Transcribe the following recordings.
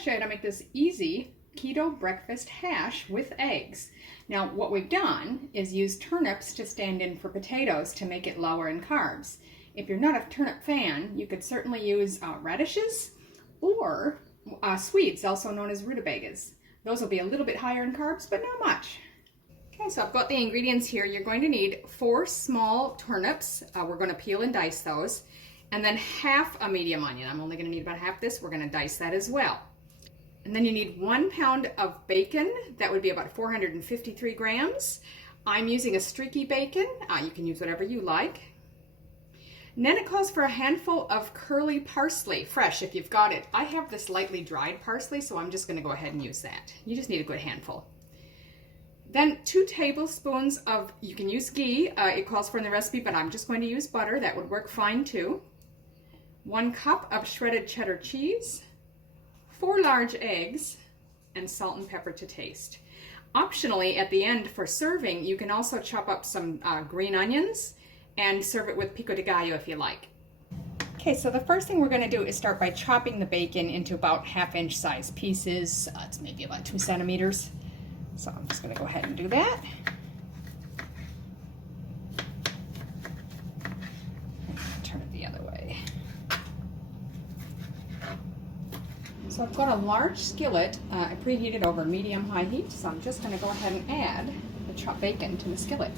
to show you how to make this easy keto breakfast hash with eggs. Now what we've done is use turnips to stand in for potatoes to make it lower in carbs. If you're not a turnip fan, you could certainly use radishes or Swedes, also known as rutabagas. Those will be a little bit higher in carbs, but not much. Okay, so I've got the ingredients here. You're going to need 4 small turnips. We're going to peel and dice those. And then half a medium onion. I'm only going to need about half this. We're going to dice that as well. And then you need 1 pound of bacon. That would be about 453 grams. I'm using a streaky bacon. You can use whatever you like. And then it calls for a handful of curly parsley, fresh if you've got it. I have this lightly dried parsley, so I'm just going to go ahead and use that. You just need a good handful. Then 2 tablespoons of, you can use ghee, it calls for in the recipe, but I'm just going to use butter. That would work fine too. 1 cup of shredded cheddar cheese, 4 large eggs, and salt and pepper to taste. Optionally, at the end for serving, you can also chop up some green onions and serve it with Pico de Gallo if you like. Okay, so the first thing we're going to do is start by chopping the bacon into about 1/2 inch size pieces. It's maybe about 2 centimeters. So I'm just going to go ahead and do that. Turn it the other way. So I've got a large skillet. I preheated over medium-high heat, so I'm just going to go ahead and add the chopped bacon to the skillet.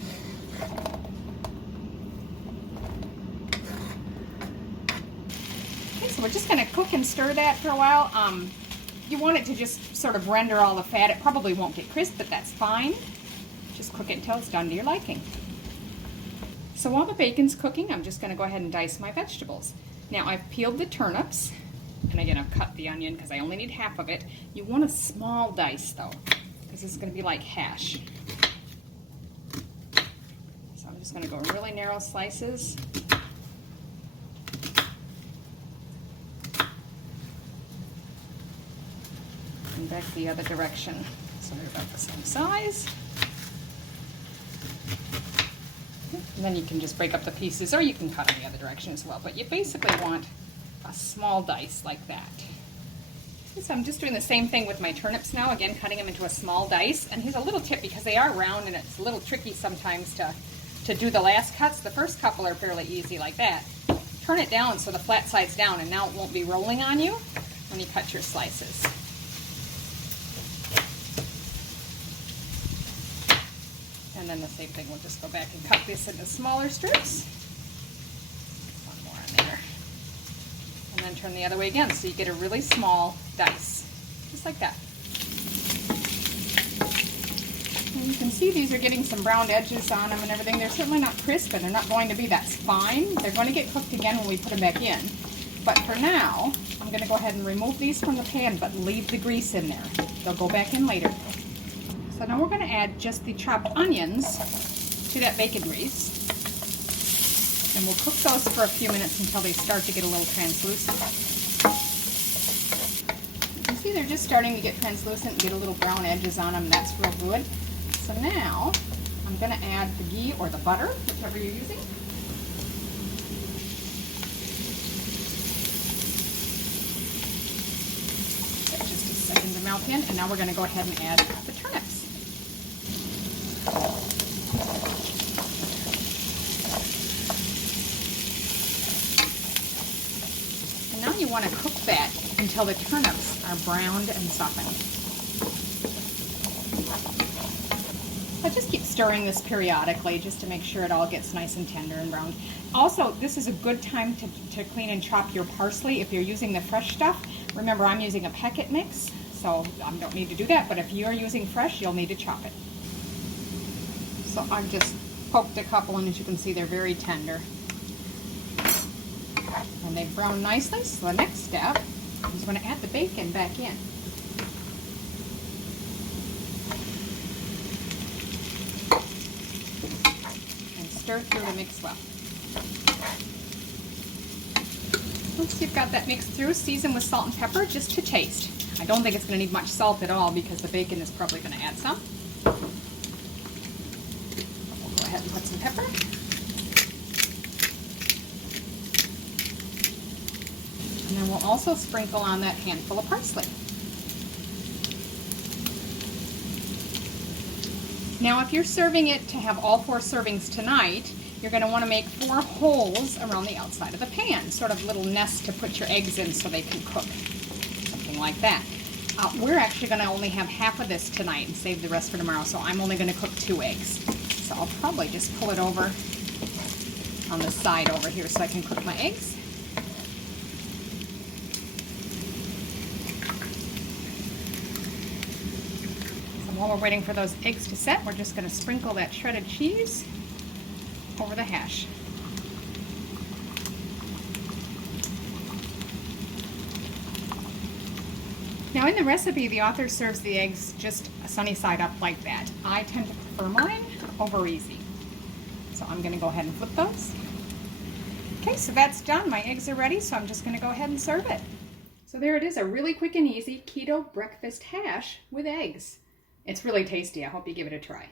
Okay, so we're just going to cook and stir that for a while. You want it to just sort of render all the fat. It probably won't get crisp, but that's fine. Just cook it until it's done to your liking. So while the bacon's cooking, I'm just going to go ahead and dice my vegetables. Now I've peeled the turnips, and again I've cut the onion because I only need half of it. You want a small dice though, because this is going to be like hash. So I'm just going to go really narrow slices. And back the other direction, so they're about the same size. And then you can just break up the pieces, or you can cut in the other direction as well, but you basically want a small dice like that. So I'm just doing the same thing with my turnips now, again cutting them into a small dice. And here's a little tip, because they are round and it's a little tricky sometimes to do the last cuts. The first couple are fairly easy like that. Turn it down so the flat side's down, and now it won't be rolling on you when you cut your slices. And then the same thing, we'll just go back and cut this into smaller strips. 1 more in there. And then turn the other way again, so you get a really small dice, just like that. And you can see these are getting some brown edges on them and everything. They're certainly not crisp, and they're not going to be. That's fine. They're going to get cooked again when we put them back in. But for now, I'm going to go ahead and remove these from the pan, but leave the grease in there. They'll go back in later. So now we're going to add just the chopped onions to that bacon grease. And we'll cook those for a few minutes until they start to get a little translucent. You can see they're just starting to get translucent and get a little brown edges on them. That's real good. So now I'm going to add the ghee or the butter, whichever you're using. Take just a second to melt in, and now we're going to go ahead and add the turnips. And now you want to cook that until the turnips are browned and softened. But just keep stirring this periodically just to make sure it all gets nice and tender and browned. Also, this is a good time to clean and chop your parsley if you're using the fresh stuff. Remember, I'm using a packet mix, so I don't need to do that, but if you're using fresh, you'll need to chop it. So I've just poked a couple, and as you can see, they're very tender. And they've browned nicely, so the next step is going to add the bacon back in. And stir through to mix well. Once you've got that mixed through, season with salt and pepper just to taste. I don't think it's going to need much salt at all because the bacon is probably going to add some. And put some pepper. And then we'll also sprinkle on that handful of parsley. Now if you're serving it to have all 4 servings tonight, you're going to want to make 4 holes around the outside of the pan, sort of little nests to put your eggs in so they can cook, something like that. We're actually going to only have half of this tonight and save the rest for tomorrow, so I'm only going to cook 2 eggs. So I'll probably just pull it over on the side over here so I can cook my eggs. So while we're waiting for those eggs to set, we're just going to sprinkle that shredded cheese over the hash. Now in the recipe, the author serves the eggs just sunny side up like that. I tend to prefer mine over easy. So I'm going to go ahead and flip those. Okay, so that's done. My eggs are ready, so I'm just going to go ahead and serve it. So there it is, a really quick and easy keto breakfast hash with eggs. It's really tasty. I hope you give it a try.